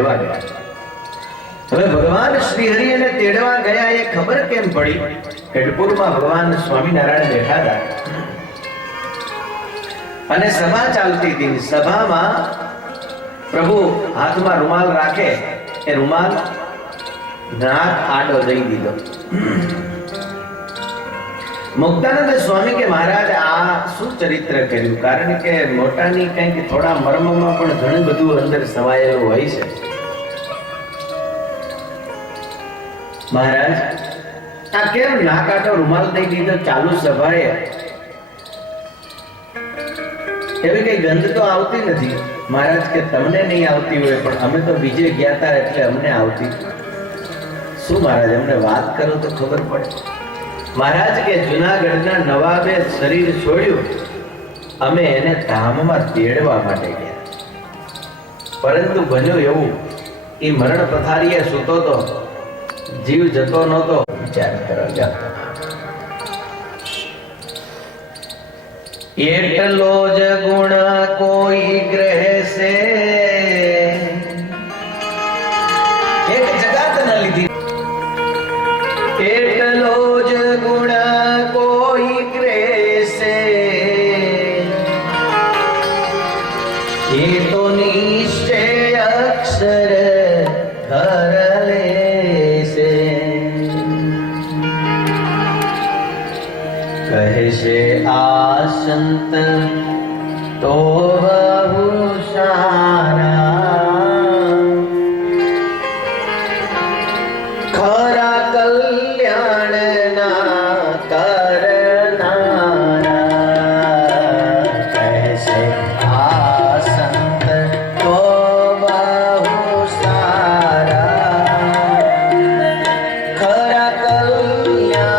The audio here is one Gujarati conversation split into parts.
તેડવા ગયા. હવે ભગવાન શ્રી હરિ એને તેડવા ગયા એ ખબર કેમ પડી? ગઢપુરમાં ભગવાન સ્વામિનારાયણ બેઠા હતા અને સભા ચાલતી હતી. સભામાં પ્રભુ હાથમાં રૂમાલ રાખે, એ રૂમાલ નાક આડો દઈ દીધો. મુક્તાનંદ સ્વામી કે મહારાજ આ શું ચરિત્ર કર્યું? કારણ કે મોટાની કંઈક થોડા મર્મમાં પણ ઘણું બધું અંદર સમાયેલું હોય છે. મહારાજ આ કેમ નાકાટો રૂમાલ દઈ દીધો ચાલુ સભાએ? એવી કઈ ગંધ તો આવતી નથી. મહારાજ કે તમને નહીં આવતી હોય પણ અમે તો બીજે ગયા હતા એટલે અમને આવતી. શું મહારાજ અમને વાત કરો તો ખબર પડે. મહારાજ કે જુનાગઢના નવાબે શરીર છોડ્યું, અમે એને ધામમાં તેડવા માટે ગયા, પરંતુ બન્યું એવું એ મરણ પથારીએ સૂતો તો, જીવ જતો નહોતો. વિચાર કરો. એટલો જ ગુણ કોઈ ગ્રહે સે, એક જગાત ન લીધી. એટલો જ ગુણ કોઈ ગ્રહે સે, એ તો નિશ્ચય અક્ષર ઘર લેશે. કહે છે આ સંત તો બહુ સારા, ખરા કલ્યાણના કરનારા. કહે છે આ સંત તો બહુ સારા, ખરા કલ્યાણના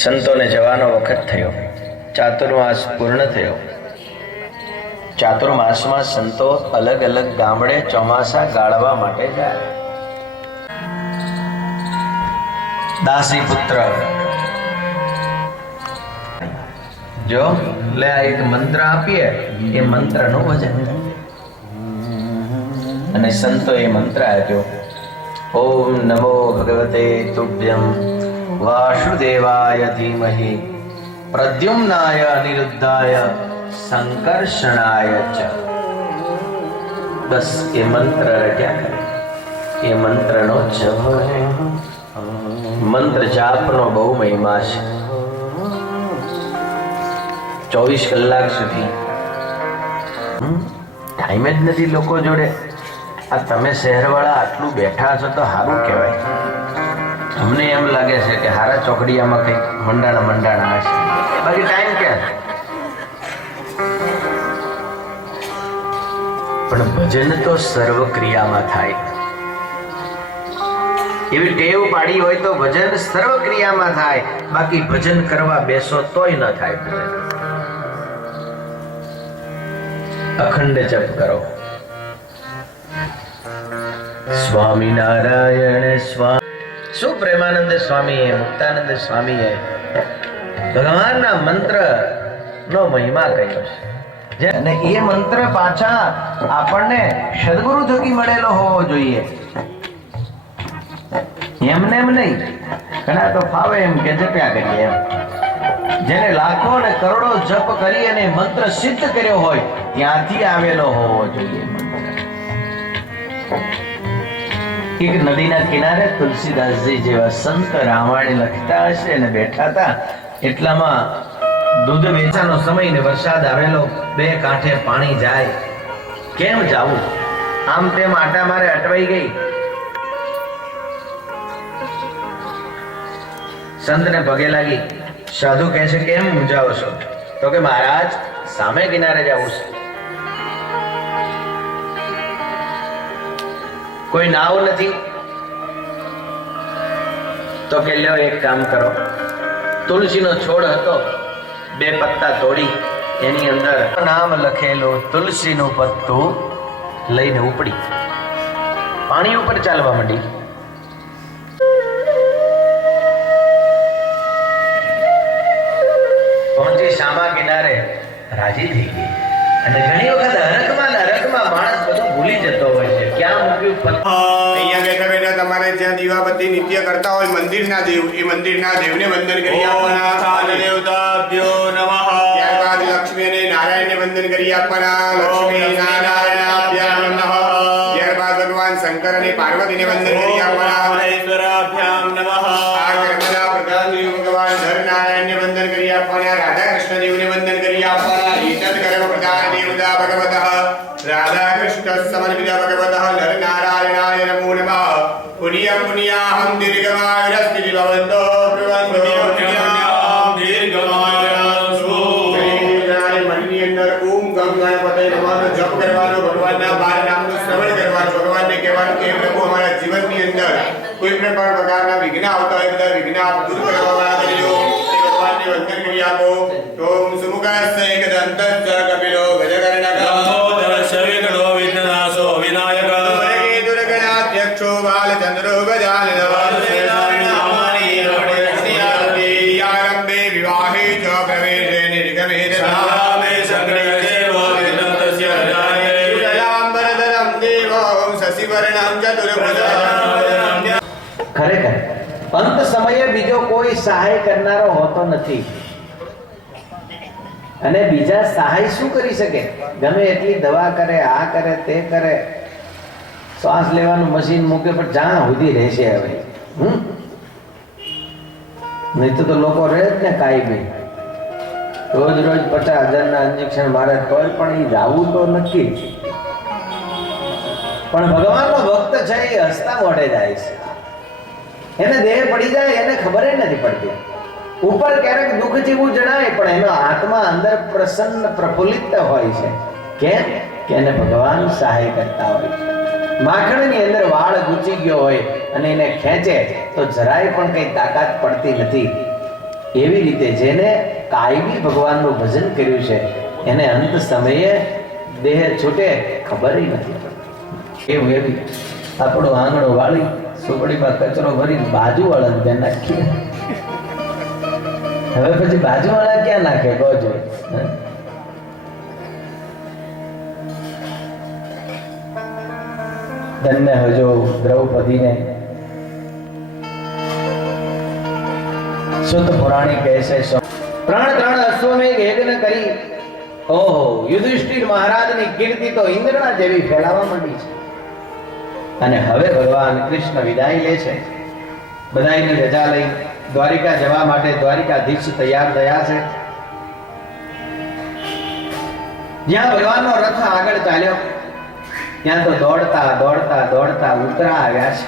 સંતોને જવાનો વખત થયો. ચાતુર્માસ પૂર્ણ થયો. ચાતુર્માસમાં સંતો અલગ અલગ ગામડે ચોમાસા ગાળવા માટે જાય. દાસી પુત્ર જો લે આ એક મંત્ર આપીએ, એ મંત્રનું વજન. અને સંતો એ મંત્ર આપ્યો, ઓમ નમો ભગવતે તુભ્યમ વાસુદેવાય ધીમહિ પ્રદ્યુમ્નાય અનિરુદ્ધાય સંકર્ષણાય ચ. બસ એ મંત્ર રટ્યા કરે. એ મંત્રનો જપ છે. મંત્ર જાપનો બહુ મહિમા છે. 24 કલાક સુધી ટાઈમ જ નથી લોકો જોડે. આ તમે શહેરવાળા આટલું બેઠા છો તો સારું કહેવાય. અમને એમ લાગે છે કે હારા ચોકડીયામાં કંઈક મંડાણા હશે, બાકી ટાઈમ ક્યાં? પણ ભજન તો સર્વ ક્રિયામાં થાય. એવી ટેવ પાડી હોય તો ભજન સર્વ ક્રિયામાં થાય. બાકી ભજન કરવા બેસો તોય ન થાય ભજન. અખંડ જપ કરો. સ્વામિનારાયણ સ્વામી. શું પ્રેમાનંદ સ્વામીએ, મુક્તાનંદ સ્વામીએ ભગવાનના મંત્ર નો મહિમા કહ્યો છે. અને એ મંત્ર પાછા આપણને સદગુરુ થકી મળેલો હોવો જોઈએ. એમને એમ નહીં, ઘણા તો ફાવે એમ કે જપ્યા કરીએ એમ. જેને લાખો અને કરોડો જપ કરી અને મંત્ર સિદ્ધ કર્યો હોય ત્યાંથી આવેલો હોવો જોઈએ. એક નદીના કિનારે તુલસીદાસજી જેવા સંત રામાયણ લખતા હશે અને બેઠા હતા. એટલામાં દૂધ વેચાનો સમય ને વરસાદ આવેલો. બે કાંઠે પાણી જાય. કેમ જાવું? આમ તેમ આટા મારે અટવાઈ ગઈ. સંતને પગે લાગી. સાધુ કહે છે કેમ મૂંઝાવો છો? તો કે મહારાજ સામે કિનારે જવું છે, કોઈ નાવ નથી. તો કે લ્યો એક કામ કરો, તુલસીનો છોડ હતો, 2 પત્તા તોડી એની અંદર નામ લખેલું તુલસીનું પત્તું લઈને ઉપડી પાણી ઉપર ચાલવા માંડી. પહોંચી સામા કિનારે રાજી થઈ ગઈ. અને ઘણી વખત હરકમાં માણસ બધું ભૂલી જતો હોય છે, ક્યાં મૂક્યું પત્તું. અહીંયા બેઠા બેઠા તમારે જ્યાં દીવાબત્તી નિત્ય કરતા હોય મંદિરના દેવ, એ મંદિરના દેવને વંદન કરી આપવાના. દેવતાભ્યો નમઃ. ત્યારબાદ લક્ષ્મી અને નારાયણને વંદન કરી આપવાના. લક્ષ્મી નારાયણાભ્યામ નમઃ. ત્યારબાદ ભગવાન શંકર અને પાર્વતીને વંદન કરી આપવાના. મહેશ્વરાભ્યામ નમઃ. આ કર્મના પ્રધાન દેવ ભગવાન નરનારાયણને વંદન કરી આપવાના. રાધા કૃષ્ણ દેવને વંદન કરી આપવાના. એતદ કર્મ પ્રધાન દેવતા ભગવતઃ રાધા કૃષ્ણ સમન્વિત ભગવતઃ નરનારાયણાય નમો નમઃ. પુણ્યં પુણ્યાહં દીર્ઘમાયુરસ્તિ ભવન્તો ભ્રુવન્તો પુણ્યાહં દીર્ઘમાયુરસ્તુ. મનની અંદર ઓમ ગમ ગણપતય નમઃ જપ કરવાનો, ભગવાનના 12 નામનું શ્રવણ કરવાનું, ભગવાનને કહેવાનું કે પ્રભુ અમારા જીવનની અંદર કોઈ પણ પ્રકારના વિઘ્ન આવતા હોય બધા વિઘ્ન આપ દૂર કરવા વાળા કરજો. ભગવાનને વંદન કરી આપો. ઓમ સુમુખસ્ય એકદંતસ્ય કપિલો ગજકર્ણક વિઘ્નો વિઘ્નનાશો વિનાયક દુર્ગણાધ્યક્ષો બાલચંદ્રો ગજાનનવરંભે વિવાહે ચ પ્રવેશે નિર્ગમે દશામે સંગ્રહે વિઘ્નતસ્ય જલાંબરધરમ દેવં શશિવર્ણમ ચતુર્ભુજમ. ખરેખર અંત સમયે બીજો કોઈ સહાય કરનારો હોતો નથી. અને બીજા સહાય શું કરી શકે? ગમે એટલી દવા કરે, આ કરે, તે કરે, શ્વાસ લેવાનું મશીન મૂકે, પણ જ્યાં સુધી રહેશે હવે. નહીં તો લોકો રહે જ ને કાયમી. રોજ 50,000ના ઇન્જેક્શન મારે તોય પણ એ જાવું તો નક્કી જ. પણ ભગવાનનો ભક્ત છે એ હસતા મોઢે જાય છે. એને દેહ પડી જાય એને ખબર નથી પડતી. ઉપર ક્યારેક દુઃખ જેવું જણાય પણ એનો આત્મા અંદર પ્રસન્ન પ્રફુલ્લિત હોય છે. કેમ કે એને ભગવાન સહાય કરતા હોય છે. માખણની અંદર વાળ ગૂંચી ગયો હોય અને એને ખેંચે તો જરાય પણ કઈ તાકાત પડતી નથી. એવી રીતે જેને કાયમી ભગવાનનું ભજન કર્યું છે એને અંત સમયે દેહ છૂટે ખબર નથી પડતી. એવું એવી આપણું આંગણું વાળી સુપડીમાં કચરો ભરી બાજુવાળાને ત્યાં નાખીએ. હવે પછી બાજુવાળા ક્યાં નાખે કહો? ધન્ય હજો દ્રૌપદીને સુત પુરાણી કહે છે 3 અશ્વમેઘ યજ્ઞ કરી ઓહો યુધિષ્ઠિર મહારાજની કીર્તિ તો ઇન્દ્રના જેવી ફેલાવા માંડી છે. અને હવે ભગવાન કૃષ્ણ વિદાય લે છે. બધાયની રજા લઈ દ્વારિકા જવા માટે દ્વારિકાધીશ તૈયાર થયા છે. જ્યાં ભગવાનનો રથ આગળ ચાલ્યો ત્યાં તો દોડતા દોડતા દોડતા ઉતરા આવ્યા છે.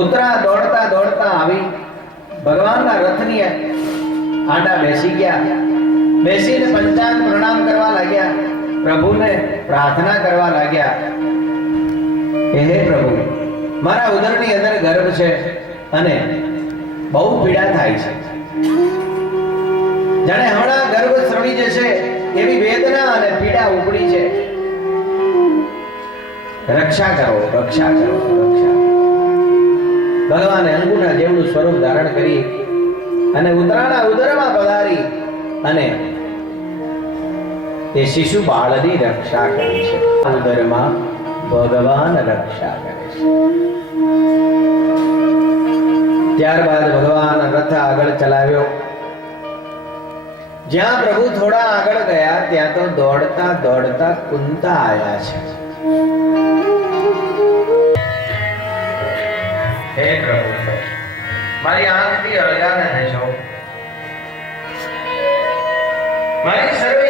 ઉતરા દોડતા દોડતા આવી ભગવાનના રથની આંડા બેસી ગયા. બેસીને પંચાંગ પ્રણામ કરવા લાગ્યા. પ્રભુને પ્રાર્થના કરવા લાગ્યા. હે પ્રભુ, મારા ઉદરની અંદર ગર્ભ છે અને બહુ પીડા થાય છે. જાણે હમણાં ગર્ભ શ્રવી જશે એવી વેદના અને પીડા ઉપડી છે. રક્ષા કરો, રક્ષા કરો, રક્ષા. ભગવાને અંગૂઠા જેવડું સ્વરૂપ ધારણ કરી અને ઉતરાના ઉદરમાં પધારી અને એ શિશુ બાળની રક્ષા કરી છે. ઉદરમાં ભગવાન રક્ષા કરે છે. ત્યારબાદ ભગવાન રથ આગળ ચલાવ્યો. જ્યાં પ્રભુ થોડા આગળ ગયા ત્યાં તો દોડતા દોડતા કુંતા આવ્યા છે. હે પ્રભુ, મારી આંખથી અળગાને દેજો. મારી સર્વે